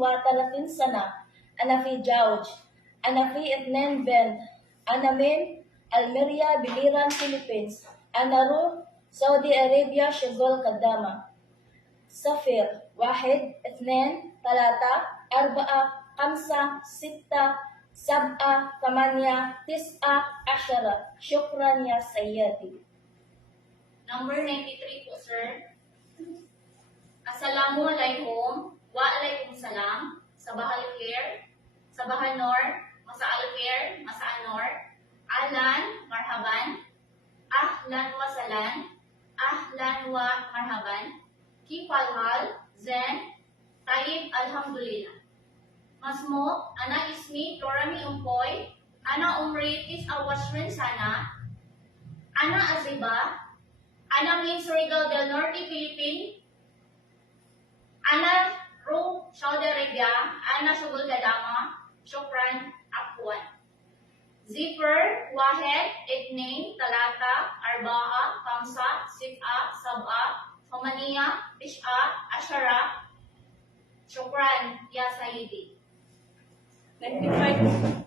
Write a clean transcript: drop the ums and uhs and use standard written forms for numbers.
30 سنة. أنا في جورج. أنا في 2 بنت. أنا من الميريا بليران فيليبينز. أنا روح سعودي أرابيا شغل قدامة. 0 1 2 3 4 5 6 7 8 9 10. شكرا يا سيدي. Number 93 po, sir. Assalamualaikum wa alaikum salam. Sabah al-khair. Sabah al-nur. Masa al-khair. Masa al-nur. Ahlan, marhaban. Ahlan wa salam. Ahlan wa marhaban. Kif al-hal? Zen. Tayyib, alhamdulillah. Masmo, ana ismi Torami Umpoy. Ana umri awashrin sana. Ana aziba. Ana min Surigao del Norte, Philippines. Ana ro Saudi Arabia. Ana sugul gadama. Shukran, afwan. Zifr, Wahed, Itnain, Talata, Arbaa, Kamsa, Sit'a, Sab'a, Thamaniya, Tis'a, Ashara. Shukran, ya Sayyidi. 95